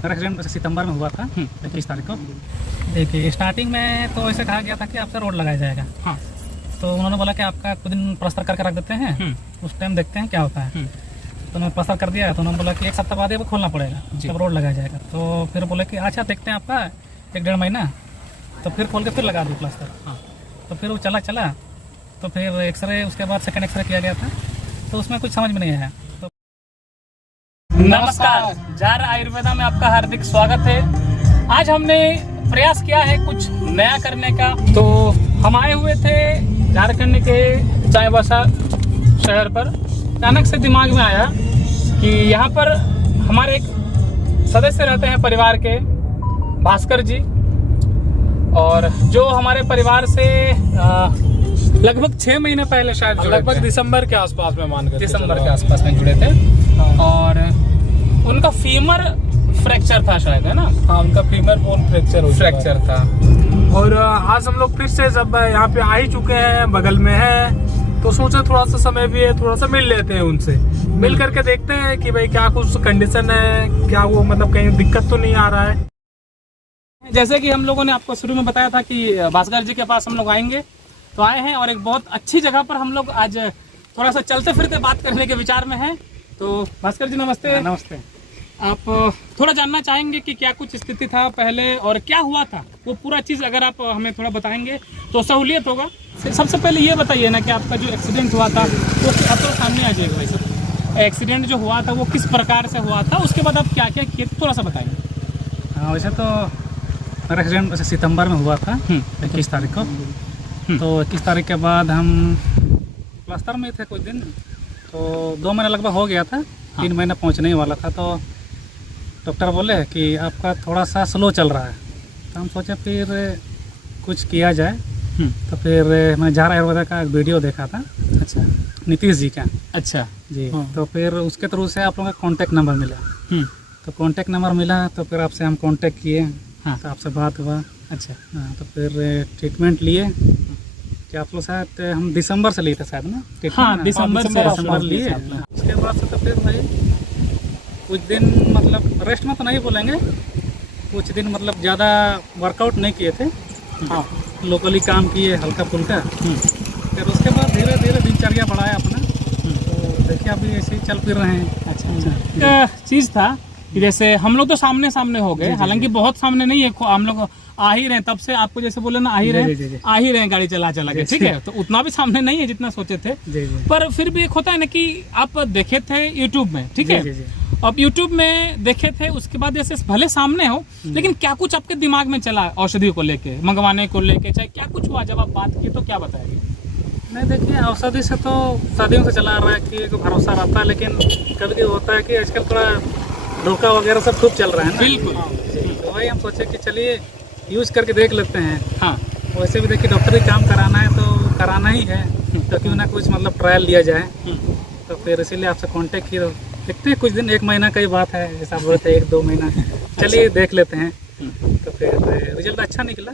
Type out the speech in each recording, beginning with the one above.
मेरा एक्सीडेंट सितंबर में हुआ था 21 तारीख को। देखिए स्टार्टिंग में तो ऐसे कहा गया था कि आपका रोड लगाया जाएगा। हाँ। तो उन्होंने बोला कि आपका कुछ दिन प्लास्टर करके रख देते हैं, उस टाइम देखते हैं क्या होता है। तो मैं प्लास्टर कर दिया, तो उन्होंने बोला कि एक सप्ताह बाद वो खोलना पड़ेगा जब रोड लगाया जाएगा। तो फिर बोले कि अच्छा देखते हैं आपका 1-1.5 महीना, तो फिर खोल के फिर लगा दूँ प्लास्टर। हाँ। तो फिर वो चला तो फिर एक्सरे, उसके बाद सेकंड एक्सरे किया गया था, तो उसमें कुछ समझ में नहीं आया। तो नमस्कार, जार आयुर्वेदा में आपका हार्दिक स्वागत है। आज हमने प्रयास किया है कुछ नया करने का। तो हम आए हुए थे झारखंड के चाईबासा शहर पर। अचानक से दिमाग में आया कि यहाँ पर हमारे एक सदस्य रहते हैं परिवार के, भास्कर जी, और जो हमारे परिवार से लगभग 6 महीने पहले शायद लगभग दिसंबर के आसपास में मान कर दिसंबर के आसपास में जुड़े थे। और उनका फीमर फ्रैक्चर था शायद, है ना? हाँ, उनका फीमर बोन फ्रैक्चर था। और आज हम लोग फिर से जब यहाँ पे आ ही चुके हैं, बगल में है, तो सोचे थोड़ा सा समय भी है, थोड़ा सा मिल लेते हैं उनसे, मिल करके देखते हैं कि भाई क्या कुछ कंडीशन है, क्या वो मतलब कहीं दिक्कत तो नहीं आ रहा है। जैसे कि हम लोगों ने आपको शुरू में बताया था कि भास्कर जी के पास हम लोग आएंगे, तो आए हैं और एक बहुत अच्छी जगह पर हम लोग आज थोड़ा सा चलते फिरते बात करने के विचार में हैं। तो भास्कर जी नमस्ते। नमस्ते। आप थोड़ा जानना चाहेंगे कि क्या कुछ स्थिति था पहले और क्या हुआ था, वो पूरा चीज़ अगर आप हमें थोड़ा बताएंगे तो सहूलियत होगा। सबसे पहले ये बताइए ना कि आपका जो एक्सीडेंट हुआ था वो आप तो सामने आ जाएगा भाई साहब, एक्सीडेंट जो हुआ था वो किस प्रकार से हुआ था, उसके बाद आप क्या क्या किए, थोड़ा सा बताइए। हाँ, वैसे तो मेरा एक्सीडेंट वैसे सितंबर में हुआ था 21 तारीख को। तो 21 तारीख के बाद हम प्लास्टर में थे कुछ दिन, तो 2 महीना लगभग हो गया था। 3 महीना पहुँचने ही वाला था। तो डॉक्टर बोले कि आपका थोड़ा सा स्लो चल रहा है। तो हम सोचे फिर कुछ किया जाए। तो फिर मैं जार आयुर्वेदा का एक वीडियो देखा था। अच्छा, नीतीश जी का। अच्छा जी। तो फिर उसके थ्रू से आप लोगों का कॉन्टैक्ट नंबर मिला। तो कॉन्टैक्ट नंबर मिला तो फिर आपसे हम कॉन्टैक्ट किए। हाँ। तो आपसे बात हुआ। अच्छा। हाँ, तो फिर ट्रीटमेंट लिए कि आप लोग शायद हम दिसंबर से लिए थे शायद ना? हाँ, दिसंबर लिए। उसके बाद से तो फिर भाई कुछ दिन मतलब रेस्ट में तो नहीं बोलेंगे, कुछ दिन मतलब ज़्यादा वर्कआउट नहीं किए थे। हाँ, लोकली काम किए हल्का फुल्का। फिर उसके बाद धीरे धीरे दिनचर्या बढ़ाया अपना। तो देखिए अभी ऐसे ही चल फिर रहे हैं। अच्छा चीज़ था कि जैसे हम लोग तो सामने सामने हो गए, हालांकि बहुत सामने नहीं है, हम लोग आ ही रहे, तब से आपको जैसे बोले ना आ ही रहे गाड़ी चला के, ठीक है? तो उतना भी सामने नहीं है जितना सोचे थे। पर फिर भी एक होता है ना कि आप देखे थे यूट्यूब में, ठीक है? अब यूट्यूब में देखे थे, उसके बाद जैसे भले सामने हो, लेकिन क्या कुछ आपके दिमाग में चला औषधि को लेके, मंगवाने को लेके, चाहे क्या कुछ हुआ? जब आप बात की तो क्या बताएंगे? नहीं, देखिए औषधि से तो सदियों से चला रहा है कि एक भरोसा रहता है, लेकिन कभी होता है कि आजकल थोड़ा धोखा वगैरह सब खूब चल रहा है ना। बिल्कुल। तो वही हम सोचे कि चलिए यूज करके देख लेते हैं। हाँ, वैसे भी देखिए डॉक्टरी काम कराना है तो कराना ही है, तो क्यों ना कुछ मतलब ट्रायल लिया जाए। तो फिर इसीलिए आपसे कांटेक्ट किया। देखते हैं कुछ दिन, 1 महीना का ही बात है, जैसा बोले थे 1-2 महीना। चलिए देख लेते हैं। तो फिर रिजल्ट अच्छा निकला।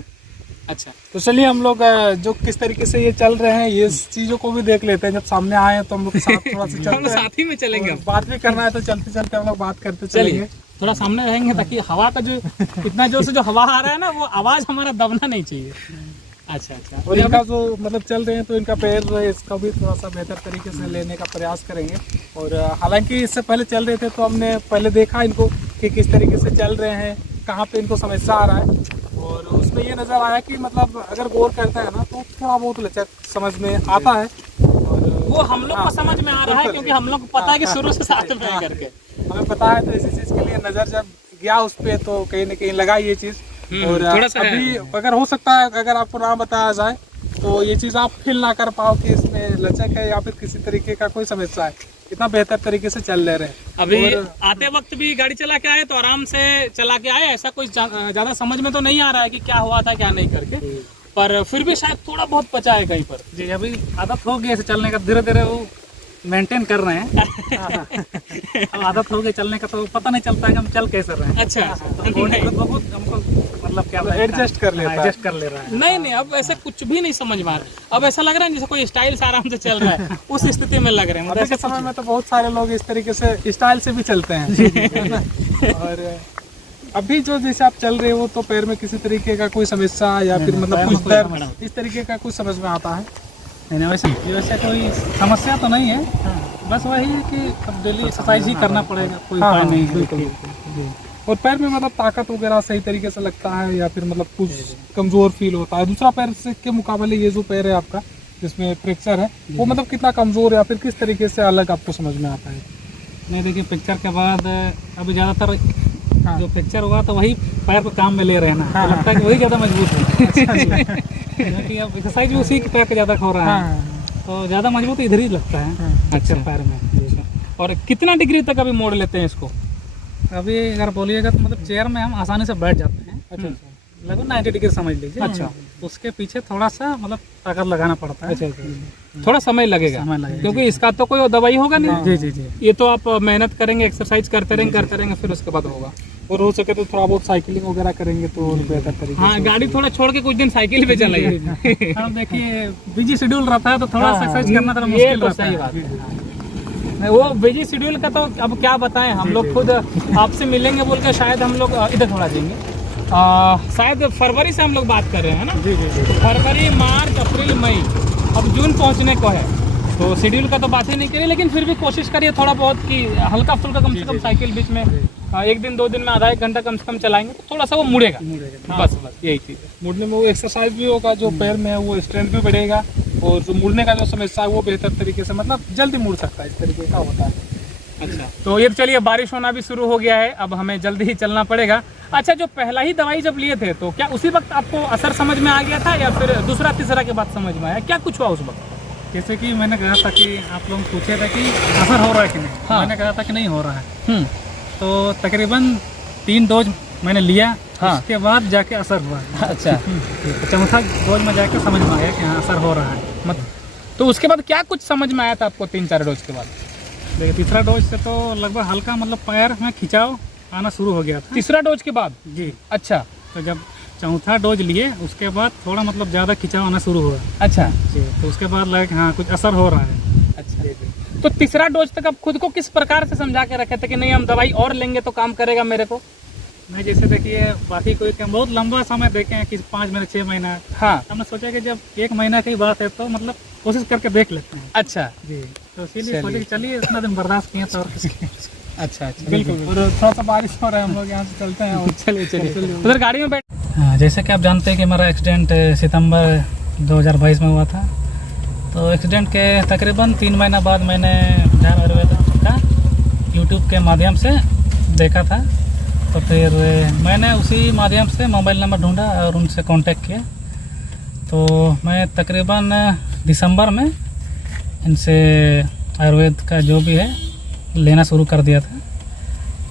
अच्छा, तो चलिए हम लोग जो किस तरीके से ये चल रहे हैं, ये चीजों को भी देख लेते हैं। जब सामने आए तो हम लोग साथ थोड़ा सा चलते हैं, साथ ही में चलेंगे। बात भी करना है तो चलते चलते हम लोग बात करते चलेंगे। थोड़ा सामने रहेंगे ताकि हवा का जो इतना जोर से जो हवा आ रहा है ना, वो आवाज हमारा दबना नहीं चाहिए। अच्छा। और इनका जो मतलब चल रहे हैं तो इनका पैर, इसका भी थोड़ा सा बेहतर तरीके से लेने का प्रयास करेंगे। और हालांकि इससे पहले चल रहे थे तो हमने पहले देखा इनको कि किस तरीके से चल रहे हैं, कहाँ पे इनको समस्या आ रहा है। और उसमें ये नज़र आया कि मतलब अगर गौर करते हैं ना तो थोड़ा बहुत लचक समझ में आता है। और वो हम लोग को समझ में आ रहा है, क्योंकि हम लोग को पता है कि शुरू से साथ में है करके हमें पता है। तो इसी चीज़ के लिए नज़र जब गया उस पर तो कहीं ना कहीं लगा ये चीज़। और अभी अगर हो सकता है, अगर आपको ना बताया जाए तो ये चीज़ आप फील ना कर पाओ कि इसमें लचक है या फिर किसी तरीके का कोई समस्या है। इतना बेहतर तरीके से चल ले रहे हैं। अभी आते वक्त भी गाड़ी चला के आए तो आराम से चला के आए, ऐसा कोई ज्यादा समझ में तो नहीं आ रहा है कि क्या हुआ था क्या नहीं करके, पर फिर भी शायद थोड़ा बहुत बचा है कहीं पर। जी, अभी आदत हो गई ऐसे चलने का, धीरे धीरे वो मेंटेन कर रहे हैं। अब आदत हो गई चलने का तो पता नहीं चलता है कि हम चल कैसे रहे हैं। अच्छा, बहुत हमको मतलब क्या एडजस्ट कर ले रहा है। नहीं, अब ऐसे कुछ भी नहीं समझ में आ रहा। अब ऐसा लग रहा है जैसे कोई स्टाइल से आराम से चल रहा है, उस स्थिति में लग रहे हैं। अभी के समय में तो बहुत सारे लोग इस तरीके से स्टाइल से भी चलते हैं। और अभी जो जैसे आप चल रहे हो तो पैर में किसी तरीके का कोई समस्या या फिर मतलब पैर कुछ में कोई दर्द मैडम। इस तरीके का कुछ समझ में आता है? नहीं वैसे कोई समस्या तो नहीं है, बस वही है कि अब डेली एक्सरसाइज ही करना पड़ेगा, कोई हाँ, उपाय हाँ, नहीं है। बिल्कुल, जी। और पैर में मतलब ताकत वगैरह सही तरीके से लगता है या फिर मतलब कुछ कमजोर फील होता है? दूसरा पैर से के मुकाबले ये जो पैर है आपका जिसमें फ्रैक्चर है वो मतलब कितना कमजोर या फिर किस तरीके से अलग आपको समझ में आता है? नहीं देखिए, पिक्चर के बाद अभी ज़्यादातर हाँ। जो पिक्चर हुआ तो वही पैर को काम में ले रहे हैं ना, हाँ, तो लगता है कि वही ज़्यादा मजबूत है क्योंकि अब एक्सरसाइज भी उसी के पैर पे ज़्यादा हो रहा है, हाँ, तो ज़्यादा मजबूत इधर ही लगता है अच्छा। पिक्चर पैर में। और कितना डिग्री तक अभी मोड़ लेते हैं इसको? अभी अगर बोलिएगा तो मतलब चेयर में हम आसानी से बैठ जाते हैं, अच्छा लगभग 90 डिग्री समझ लीजिए। अच्छा। उसके पीछे थोड़ा सा मतलब ताकत लगाना पड़ता है। अच्छा। थोड़ा समय लगेगा, समय लगेगा। क्योंकि इसका तो कोई दवाई होगा नहीं। जी जी जी। ये तो आप मेहनत करेंगे, एक्सरसाइज करते रहेंगे फिर उसके बाद होगा। और हो सके तो थोड़ा बहुत साइकिलिंग वगैरह करेंगे तो और बेहतर तरीके हाँ, गाड़ी थोड़ा छोड़ के कुछ दिन साइकिल पे चलाइए। अब देखिए बिजी शेड्यूल रहता है तो थोड़ा सा एक्सरसाइज करना थोड़ा ये मुश्किल तो रहता सही है। बात है। नहीं, वो बिजी शेड्यूल का तो अब क्या बताएं, हम लोग खुद आपसे मिलेंगे बोल के शायद हम लोग इधर थोड़ा देंगे, शायद फरवरी से हम लोग बात कर रहे हैं ना। जी जी जी। फरवरी, मार्च, अप्रैल, मई, अब जून पहुंचने को है, तो शेड्यूल का तो बात ही नहीं करी, लेकिन फिर भी कोशिश करिए थोड़ा बहुत कि हल्का फुल्का कम से कम साइकिल बीच में एक दिन 2 दिन में आधा 1 घंटा कम से कम चलाएंगे तो थोड़ा सा वो मुड़ेगा। बस यही चीज़ है। मुड़ने में वो एक्सरसाइज भी होगा, जो पैर में है वो स्ट्रेंथ भी बढ़ेगा और जो मुड़ने का जो समस्या है वो बेहतर तरीके से मतलब जल्दी मुड़ सकता है, इस तरीके का होता है। अच्छा, तो ये चलिए बारिश होना भी शुरू हो गया है, अब हमें जल्दी ही चलना पड़ेगा। अच्छा, जो पहला ही दवाई जब लिए थे तो क्या उसी वक्त आपको असर समझ में आ गया था या फिर दूसरा तीसरा के बाद समझ में आया, क्या कुछ हुआ उस वक्त? जैसे कि मैंने कहा था कि आप लोग पूछे थे कि असर हो रहा है कि नहीं, हाँ। मैंने कहा था कि नहीं हो रहा है। तो तकरीबन 3 डोज मैंने लिया, हाँ। उसके बाद जाके असर हुआ। अच्छा, तो चौथा डोज में जाके समझ में आया कि हाँ असर हो रहा है। तो उसके बाद क्या कुछ समझ में आया था आपको 3-4 डोज के बाद? देखिए तीसरा डोज से तो लगभग हल्का मतलब पैर में खिंचाव आना शुरू हो गया था। तीसरा डोज के बाद? जी। अच्छा तो जब चौथा डोज लिए उसके बाद थोड़ा मतलब ज़्यादा खिंचाव आना शुरू हुआ। अच्छा जी। तो उसके बाद लगा कि हाँ कुछ असर हो रहा है। अच्छा। तो तीसरा डोज तक आप खुद को किस प्रकार से समझा के रखे थे कि नहीं हम दवाई और लेंगे तो काम करेगा मेरे को? नहीं जैसे देखिए बाकी कोई क्या बहुत लंबा समय देखे हैं कि 5 महीने 6 महीना, हाँ। हमने सोचा कि जब 1 महीना की बात है तो मतलब कोशिश करके देख लेते हैं। अच्छा जी। तो इसीलिए सोचे कि चलिए इतना दिन बर्दाश्त किए तो और अच्छा। बिल्कुल। और थोड़ा सा बारिश हो रहा है, हम लोग यहाँ से चलते हैं और चलिए उधर गाड़ी में बैठ। हाँ, जैसे कि आप जानते हैं कि हमारा एक्सीडेंट सितंबर 2022 में हुआ था। तो एक्सीडेंट के तकरीबन 3 महीना बाद मैंने ध्यान आयुर्वेदा का यूट्यूब के माध्यम से देखा था। तो फिर मैंने उसी माध्यम से मोबाइल नंबर ढूंढा और उनसे कांटेक्ट किया। तो मैं तकरीबन दिसंबर में इनसे आयुर्वेद का जो भी है लेना शुरू कर दिया था।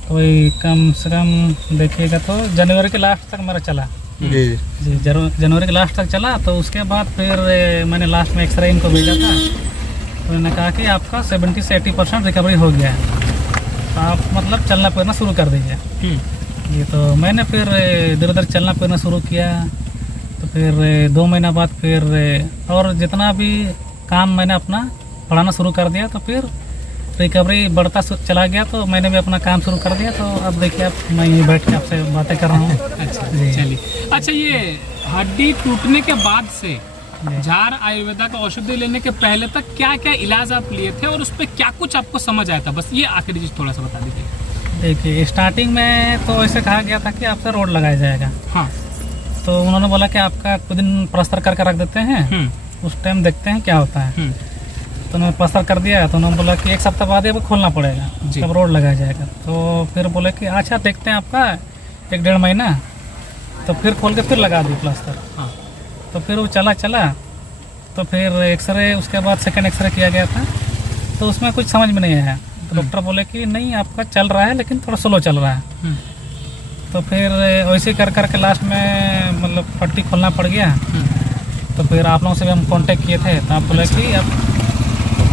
तो वही कम से कम देखिएगा तो जनवरी के लास्ट तक मेरा चला। जी जनवरी के लास्ट तक चला। तो उसके बाद फिर मैंने लास्ट में एक्सरे इनको भेजा था, तो उन्होंने कहा कि आपका 70 से 80% रिकवरी हो गया है, तो आप मतलब चलना फिरना शुरू कर दीजिए। ये तो मैंने फिर इधर उधर चलना फिरना शुरू किया। तो फिर 2 महीना बाद फिर और जितना भी काम मैंने अपना पढ़ाना शुरू कर दिया, तो फिर रिकवरी बढ़ता चला गया। तो मैंने भी अपना काम शुरू कर दिया। तो अब देखिए आप मैं यहीं बैठ के आपसे बातें कर रहा हूँ। अच्छा चलिए। अच्छा, ये हड्डी टूटने के बाद से झार आयुर्वेदा का औषधि लेने के पहले तक क्या क्या इलाज आप लिए थे और उस पर क्या कुछ आपको समझ आया था, बस ये आखिरी चीज थोड़ा सा बता दीजिए। देखिए स्टार्टिंग में तो ऐसे कहा गया था कि आपसे रोड लगाया जाएगा। हाँ। तो उन्होंने बोला कि आपका कुछ दिन प्लास्टर करके रख देते हैं, उस टाइम देखते हैं क्या होता है। तो उन्होंने प्लास्टर कर दिया। तो उन्होंने बोला कि 1 सप्ताह बाद ये खोलना पड़ेगा, तब रोड लगाया जाएगा। तो फिर बोले कि अच्छा देखते हैं आपका 1-1.5 महीना। तो फिर खोल के फिर लगा दी प्लास्टर। हाँ। तो फिर वो चला तो फिर एक्सरे, उसके बाद सेकंड एक्सरे किया गया था। तो उसमें कुछ समझ में नहीं आया। तो डॉक्टर बोले कि नहीं आपका चल रहा है लेकिन थोड़ा स्लो चल रहा है। तो फिर वैसे कर करके लास्ट में मतलब पट्टी खोलना पड़ गया। तो फिर आप लोगों से भी हम कांटेक्ट किए थे, तो आप बोले कि आप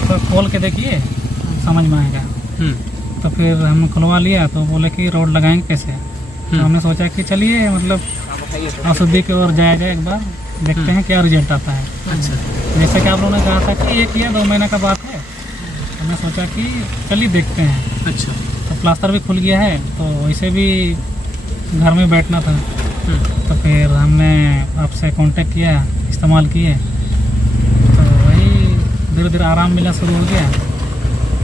तो खोल के देखिए समझ में आएगा। तो फिर हमने खुलवा लिया। तो बोले कि रोड लगाएंगे कैसे। तो हमने सोचा कि चलिए मतलब औषधि की ओर जाया जाए, एक बार देखते हैं क्या रिजल्ट आता है। अच्छा। जैसे कि आप लोगों ने कहा था कि 1 या 2 महीना का बात है, हमने सोचा कि चलिए देखते हैं। अच्छा। तो प्लास्टर भी खुल गया है, तो वैसे भी घर में बैठना था, तो फिर हमने आपसे कांटेक्ट किया, इस्तेमाल किए, तो वही धीरे धीरे आराम मिला, शुरू हो गया,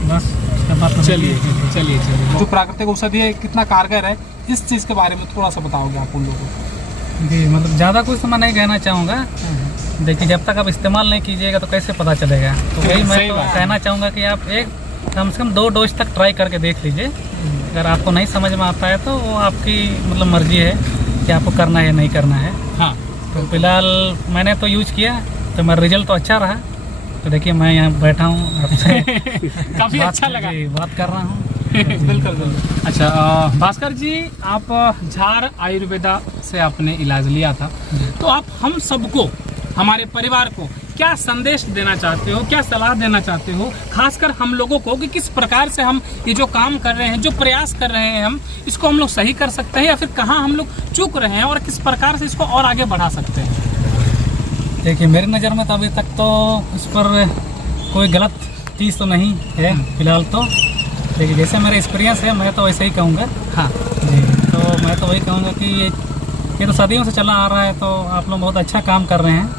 बस उसके बाद तो चलिए जो प्राकृतिक औषधि है कितना कारगर है, इस चीज़ के बारे में थोड़ा सा बताओगे आप उन लोगों को? जी, मतलब ज़्यादा कुछ तो मैं नहीं कहना चाहूँगा। देखिए, जब तक आप इस्तेमाल नहीं कीजिएगा तो कैसे पता चलेगा। तो वही मैं तो कहना चाहूँगा कि आप एक कम से कम 2 डोज तक ट्राई करके देख लीजिए। अगर आपको नहीं समझ में आता है तो वो आपकी मतलब मर्जी है कि आपको करना है या नहीं करना है। हाँ, तो फिलहाल मैंने तो यूज किया, तो मेरा रिजल्ट तो अच्छा रहा। तो देखिए, मैं यहाँ बैठा हूँ आपसे काफ़ी अच्छा लगा, बात कर रहा हूँ। बिल्कुल। अच्छा, भास्कर जी, आप झार आयुर्वेदा से आपने इलाज लिया था, तो आप हम सबको, हमारे परिवार को क्या संदेश देना चाहते हो, क्या सलाह देना चाहते हो, खासकर हम लोगों को, कि किस प्रकार से हम ये जो काम कर रहे हैं, जो प्रयास कर रहे हैं, हम इसको हम लोग सही कर सकते हैं, या फिर कहाँ हम लोग चूक रहे हैं और किस प्रकार से इसको और आगे बढ़ा सकते हैं? देखिए, मेरी नज़र में तो अभी तक तो इस पर कोई गलत चीज़ तो नहीं है फिलहाल तो। देखिए, जैसे मेरा एक्सपीरियंस है, मैं तो वैसे ही कहूँगा। हाँ जी, तो मैं तो वही कहूँगा कि ये तो सदियों से चला आ रहा है, तो आप लोग बहुत अच्छा काम कर रहे हैं।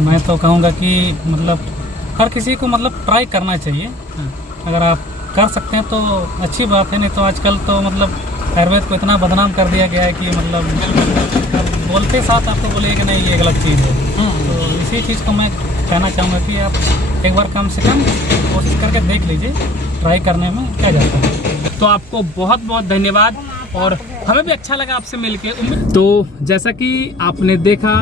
मैं तो कहूँगा कि मतलब हर किसी को मतलब ट्राई करना चाहिए। अगर आप कर सकते हैं तो अच्छी बात है, नहीं तो आजकल तो मतलब आयुर्वेद को इतना बदनाम कर दिया गया है कि मतलब बोलते साथ आपको बोलिए कि नहीं, ये गलत चीज़ है। तो इसी चीज़ को मैं कहना चाहूँगा कि आप एक बार कम से कम कोशिश करके देख लीजिए, ट्राई करने में क्या जाता है। तो आपको बहुत बहुत धन्यवाद, और हमें भी अच्छा लगा आपसे मिलके। तो जैसा कि आपने देखा,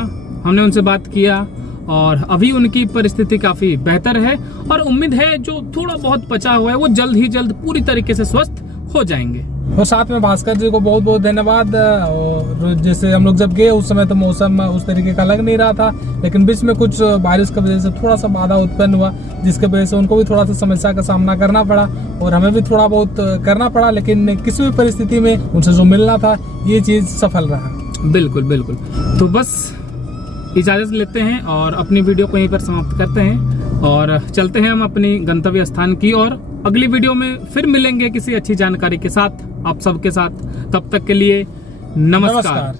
हमने उनसे बात किया, और अभी उनकी परिस्थिति काफ़ी बेहतर है, और उम्मीद है जो थोड़ा बहुत बचा हुआ है वो जल्द ही जल्द पूरी तरीके से स्वस्थ हो जाएंगे। और साथ में भास्कर जी को बहुत बहुत धन्यवाद। और जैसे हम लोग जब गए उस समय तो मौसम उस तरीके का लग नहीं रहा था, लेकिन बीच में कुछ बारिश की वजह से थोड़ा सा बाधा उत्पन्न हुआ, जिसके वजह से उनको भी थोड़ा सा समस्या का सामना करना पड़ा, और हमें भी थोड़ा बहुत करना पड़ा, लेकिन किसी भी परिस्थिति में उनसे जो मिलना था ये चीज़ सफल रहा। बिल्कुल बिल्कुल। तो बस इजाज़त लेते हैं और अपनी वीडियो को यहीं पर समाप्त करते हैं, और चलते हैं हम अपनी गंतव्य स्थान की ओर। अगली वीडियो में फिर मिलेंगे किसी अच्छी जानकारी के साथ, आप सबके साथ। तब तक के लिए नमस्कार।